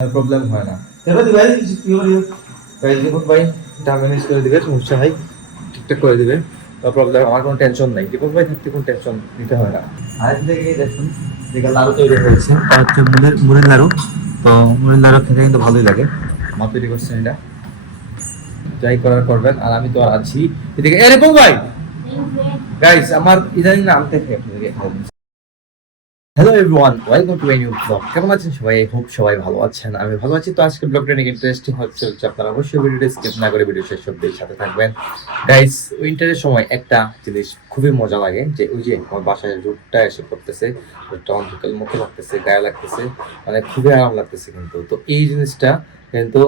Problem হয় না। তারপর ভাই কি করি ভাই দীপক ভাই এটা ম্যানেজ করে দিবে, সমস্যা ভাই ঠিকঠাক করে দিবে, প্রবলেম, আমার কোনো টেনশন নাই। দীপক ভাই থাকতে কোনো টেনশন নিতে হয় না। আর এদিকে দেখুন এদিকে লাড়ু তৈরি হয়েছে, এটা হচ্ছে মুড়ির লাড়ু। তো মুড়ির লাড়ু খেতে কিন্তু ভালোই লাগে। মা তৈরি করছেন এটা, যাই করার করবেন, আর আমি তো আর আছি এদিকে। এ দীপক ভাই গাইস, আমার ইদানিং না আনতে hello everyone, welcome to a new blog. কেমন আছেন সবাই? আই হোপ সবাই ভালো আছেন, আমি ভালো আছি। তো আজকে ব্লগটা অনেক ইন্টারেস্টিং হচ্ছে, আপনারা অবশ্যই ভিডিওটা স্কিপ না করে ভিডিও শেষ অবধি সাথে থাকবেন। গাইস, উইন্টারের সময় একটা জিনিস খুবই মজা লাগে, যে ওই যে আমার বাসায় রোদটা এসে পড়তেছে, রোদটা আমার বিকাল মুখে লাগতেছে, গায়ে লাগতেছে, মানে খুবই আরাম লাগতেছে কিন্তু। তো এই জিনিসটা কিন্তু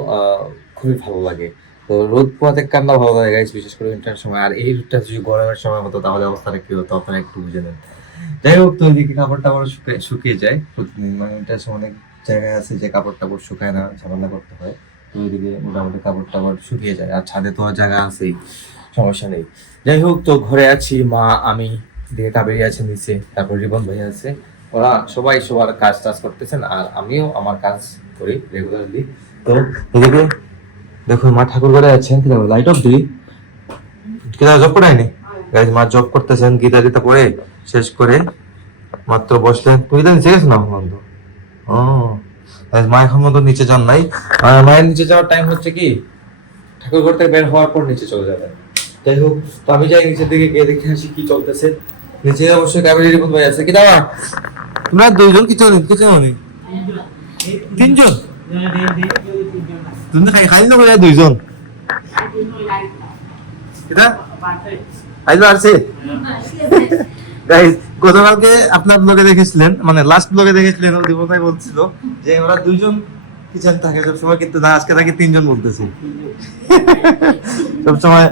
খুবই ভালো লাগে। তো রোদ পোহাতে কান্না ভালো লাগে গাইস, বিশেষ করে উইন্টারের সময়। আর এই রোদটা যদি গরমের সময় হতো তাহলে অবস্থাটা কি হতো আপনারা একটু বুঝে নেন। যাই হোক, তো এদিকে কাপড় টাপড় শুকিয়ে যায় প্রতিদিন, মানে এটা অনেক জায়গায় আছে যে কাপড় টাপড় শুকায় না, ঝামেলা করতে হয়। তো ওইদিকে মোটামুটি কাপড় টাপড় শুকিয়ে যায়, আর ছাদে তো আর জায়গা আছেই, সমস্যা নেই। যাই হোক, তো ঘরে আছি, মা আমি, দিকে কাবেরি আছে নিচে, তারপর রিবন ভাই আছে, ওরা সবাই সবার কাজ টাজ করতেছেন, আর আমিও আমার কাজ করি রেগুলারলি। তো এদিকে দেখুন মা ঠাকুর ঘরে আছেন, লাইট অফ দিই কিনা জব করায়নি গাইজ, মা জব করতেছেন, গীতা গীতা পড়ে শেষ করে মাত্র বসলেন। তুই তো নিচে গেছ না বন্ধু? ও মা এখন মতো নিচে যান নাই। আর মায়ের নিচে যাওয়ার টাইম হচ্ছে কি ঠাকুর ঘর থেকে বের হওয়ার পর নিচে চলে যাবেন। যাই হোক, তো আমি যাই নিচের দিকে গিয়ে দেখে আসি কি চলতেছে। নিচে অবশ্যই কাবেরী রিপন ভাই আছে। কি দাও তোমরা দুইজন কিছু কিছু নেই, তিনজন তুমি খাই না বলে দুইজন এটা আইলো আসছে। গাইস, গতকালকে আপনার ব্লগে দেখেছিলেন, মানে লাস্ট ব্লগে দেখেছিলেন, দীপক ভাই বলছিল যে ওরা দুইজন কিচেন থাকে সবসময়, কিন্তু না আজকে তাকে তিনজন বলতেছি। সবসময়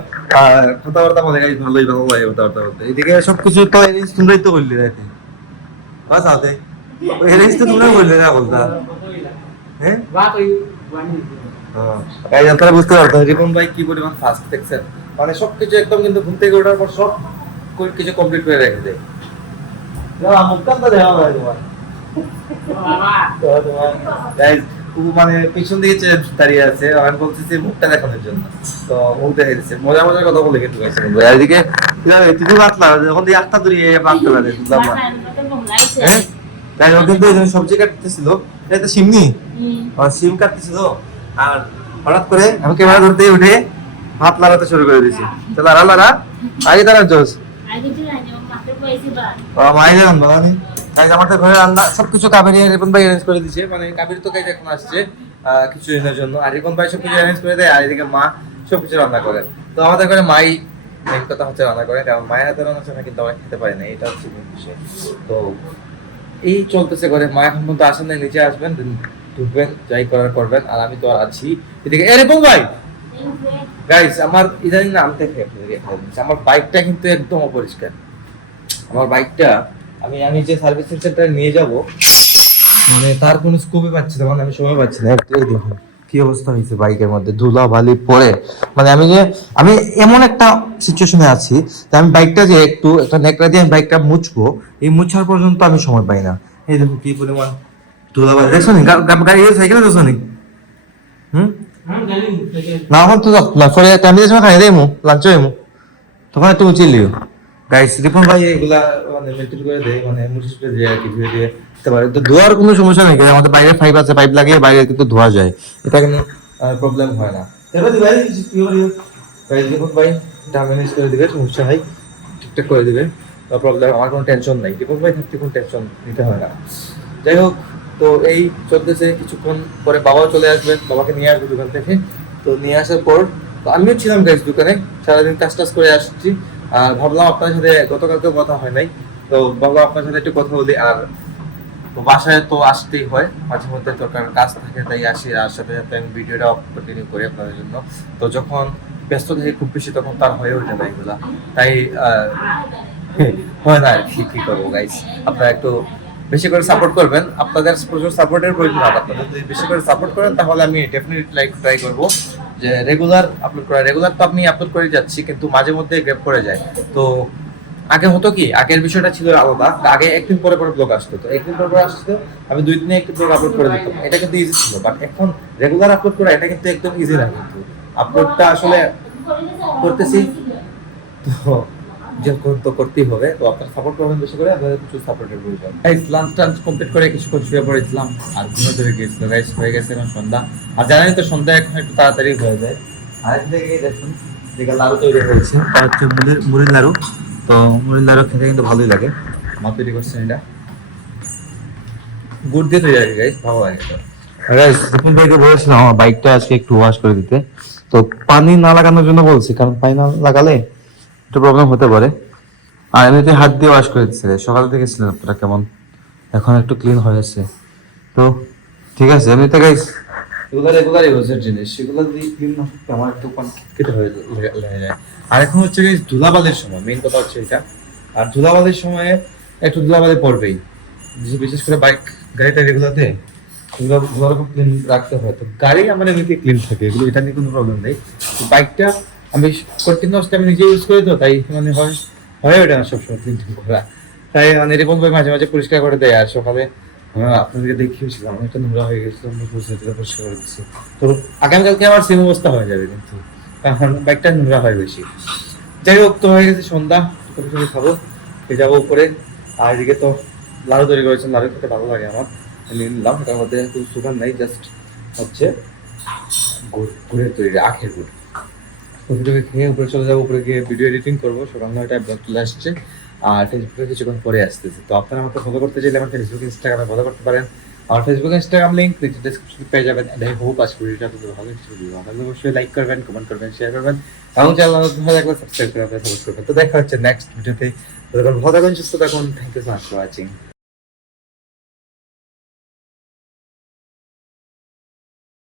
কথাবার্তা বলে গাইস, ভালোই ভালো লাগে কথাবার্তা বলতে। এদিকে সবকিছু তো এরেঞ্জ তোমরাই তো করলি রাতে, বাস আতে এরেঞ্জ তো তোমরাই করলে না বলতা। হ্যাঁ গাইস, আপনারা বুঝতে পারতেন রিপন ভাই কি পরিমাণ ফাস্ট দেখছেন, মানে সবকিছু একদম কিন্তু ঘুম থেকে ওঠার পর সব কিছু কমপ্লিট করে রেখে দেয়। মানে পিছন দিকে দাঁড়িয়ে আছে, আমি বলতেছি মুখটা দেখানোর জন্য, তো মুখ দেখে দিচ্ছে, মজা মজার কথা বলে কিন্তু এদিকে তুই বাতলা যখন দিয়ে আটটা দূরিয়ে বাঁধতে পারে বুঝলাম না। হ্যাঁ তাই ও কিন্তু সবজি কাটতেছিল, এটা তো সিমনি সিম কাটতেছিল, আর হঠাৎ করে আমি ক্যামেরা ধরতে উঠে হাত লাগাতে শুরু করে দিয়েছি। তো লারা লারা আগে দাঁড়া জোস মাইরে আনবা মানে আমাদের ঘরে রান্না সবকিছু কাবেরি রিপন ভাই অ্যারেঞ্জ করে দিয়েছে, মানে কাবেরি তো এখন আসছে কিছু দিনের জন্য, আর রিপন ভাই সবকিছু অ্যারেঞ্জ করে দেয়, আর এদিকে মা সবকিছু রান্না করেন। তো আমাদের ঘরে মাই মেন কথা হচ্ছে রান্না করে, কারণ মায়ের হাতে রান্না ছাড়া কিন্তু আমরা খেতে পারি না, এটা হচ্ছে বিষয়। তো এই চলতেছে ঘরে, মা এখন পর্যন্ত আসেন নাই, নিচে আসবেন, ঢুকবেন, যাই করার করবেন, আর আমি তো আর আছি এদিকে। এ রিপন ভাই গাইস, আমার ইদানিং না আনতে আমার বাইকটা কিন্তু একদম অপরিষ্কার। আমার বাইকটা আমি যে সার্ভিসিং সেন্টারে নিয়ে যাব, মানে তার কোনো স্কোপই পাচ্ছি না, মানে আমি সময় পাচ্ছি না। একটু দেখুন কি অবস্থা হয়েছে বাইকের মধ্যে, ধুলা বালি পড়ে, মানে আমি এমন একটা সিচুয়েশনে আছি যে আমি বাইকটা যে একটু একটা নেকড়া দিয়ে আমি বাইকটা মুছবো, এই মুছার পর্যন্ত আমি সময় পাই না। এই দেখুন কি পরিমাণ ধুলা বালি, দেখছো নি গাড়ি সাইকেলে দেখছো নি? না এখন তো পরে আমি সময় খাই দেবো লাঞ্চ হইমু, তখন একটু মুচিলিও। গাইস, রিপন ভাই এগুলা মানে মেনটেন করে দেয়, মানে মুছে টুছে দিয়ে আর কি, ধুয়ে দিয়ে দিতে পারে। তো ধোয়ার কোনো সমস্যা নেই, আমাদের বাইরে পাইপ আছে, পাইপ লাগিয়ে বাইরে কিন্তু ধোয়া যায়, এটা কিন্তু প্রবলেম হয় না। তারপর ভাই কি করি গাইস, রিপন ভাই এটা ম্যানেজ করে দিবে, সমস্যা ভাই ঠিকঠাক করে দিবে, প্রবলেম, আমার কোনো টেনশন নাই। রিপন ভাই থাকতে কোনো টেনশন নিতে হয় না। যাই হোক, তো এই চলতেছে, কিছুক্ষণ পরে বাবাও চলে আসবেন, বাবাকে নিয়ে আসবে দোকান থেকে। তো নিয়ে আসার পর তো আমিও ছিলাম গাইস দোকানে, সারাদিন কাজ টাজ করে আসছি, আর ভাবলাম আপনার সাথে গতকালকে কথা হয় নাই, তো বাবা আপনার সাথে একটু কথা বলি। আর বাসায় তো আসতেই হয় মাঝে মধ্যে, দরকার কাজ থাকে, তাই আসি, আর সাথে সাথে আমি ভিডিওটা কন্টিনিউ করি আপনাদের জন্য। তো যখন ব্যস্ত থাকি খুব বেশি, তখন তার হয়ে ওঠে না এগুলা, তাই হয় না আর কি করবো গাইস। আপনারা একটু বেশি করে সাপোর্ট করবেন, আপনাদের প্রচুর সাপোর্টের প্রয়োজন। আপনাদের যদি বেশি করে সাপোর্ট করেন তাহলে আমি ডেফিনেটলি লাইক ট্রাই করবো যে রেগুলার আপলোড করা। রেগুলার তো আপনি আপলোড করে যাচ্ছি, কিন্তু মাঝে মধ্যে গ্যাপ করে যায়। তো আগে হতো কি, আগের বিষয়টা ছিল আলাদা। আগে একদিন পরে পরে ব্লগ আসতো, তো একদিন পরে পরে আসতো, আমি 2 দিনে একটি ব্লগ আপলোড করে দিতাম, এটা কিন্তু ইজি ছিল। বাট এখন রেগুলার আপলোড করা এটা কিন্তু একদম ইজি না, কিন্তু আপলোডটা আসলে করতেছি তো যখন তো করতেই হবে। তো আপনারা সাপোর্ট করবেন বেশি করে, আপনাদের কিছু সাপোর্টের প্রয়োজন। গাইস লাঞ্চ টাঞ্চ কমপ্লিট করে কিছুক্ষণ শুয়ে পড়েছিলাম আর ঘুমে ধরে গিয়েছিল। গাইস হয়ে গেছে এখন সন্ধ্যা, আর জানেন তো সন্ধ্যা এখন একটু তাড়াতাড়ি হয়ে যায়। আর এদিকে দেখুন যেটা লাড়ু তৈরি হয়েছে, তা হচ্ছে মুড়ির লাড়ু। তো মুড়ির লাড়ু খেতে কিন্তু ভালোই লাগে। মা তৈরি করছেন এটা, গুড় দিয়ে তৈরি আর কি গাইস, ভালো লাগে। গাইস দীপন ভাইকে বলেছিলাম আমার বাইকটা আজকে একটু ওয়াশ করে দিতে, তো পানি না লাগানোর জন্য বলছি, কারণ পানি না লাগালে একটু প্রবলেম হতে পারে। আর এমনিতে হাত দিয়ে ওয়াশ করে দিচ্ছে, সকালে দেখেছিলেন আপনারা কেমন, এখন একটু ক্লিন হয়েছে। তো ঠিক আছে, এমনিতে গাইস এগুলো রেগুলার ইউজের জিনিস, সেগুলো যদি ক্লিন না থাকে আমার একটু কেটে হয়ে লেগে যায়। আর এখন হচ্ছে গাইস ধুলাবালির সময়, মেইন কথা হচ্ছে এটা। আর ধুলাবালির সময়ে একটু ধুলাবালি পড়বেই, বিশেষ করে বাইক গাড়িটা রেগুলাতে এগুলো খুব ক্লিন রাখতে হয়। তো গাড়ি আমার এমনিতে ক্লিন থাকে, এগুলো এটা নিয়ে কোনো প্রবলেম নেই। তো বাইকটা আমি কন্টিনিউয়াসলি আমি নিজে ইউজ করি, তো তাই মানে হয়ে ওঠে না সবসময় ক্লিন করা। তাই মানে এরকম ভাবে মাঝে মাঝে পরিষ্কার করে দেয়। আর সকালে আপনাদেরকে দেখিয়েছিলাম অনেকটা নোংরা হয়ে গেছিল, আমি পরিষ্কার করে দিচ্ছি। তো আগামীকালকে আমার সেম অবস্থা হয়ে যাবে, কিন্তু কারণ বাইকটা নোংরা হয় বেশি। যাই হোক, তো হয়ে গেছে সন্ধ্যা, খাবো, যাবো উপরে। আর এদিকে তো লাড়ু তৈরি করেছেন, লাড়ু খেতে ভালো লাগে আমার, নিয়ে নিলাম। এটার মধ্যে কোনো সুগার নাই, জাস্ট হচ্ছে গুড়ের তৈরি, আখের গুড়। ওইটাকে খেয়ে উপরে চলে যাবো, উপরে গিয়ে ভিডিও এডিটিং করবো। সকাল 9টায় ব্লগ চলে আসছে, আর ফেসবুকে কিছুক্ষণ পরে আসতেছে। তো আপনারা আমাকে ফলো করতে চাইলে আমার ফেসবুক ইনস্টাগ্রামে ফলো করতে পারেন। আমার ফেসবুক ইনস্টাগ্রাম লিঙ্ক নিচে ডেসক্রিপশনে পেয়ে যাবেন। আই হোপ আজকের ভিডিওটা আপনাদের ভালো কিছু ভিডিও ভালো, অবশ্যই লাইক করবেন, কমেন্ট করবেন, শেয়ার করবেন, এবং চ্যানেল ভালো লাগলে সাবস্ক্রাইব করে আপনারা সাপোর্ট করবেন। তো দেখা হচ্ছে নেক্সট ভিডিওতে। ভালো থাকুন, সুস্থ থাকুন, thank you so much for watching.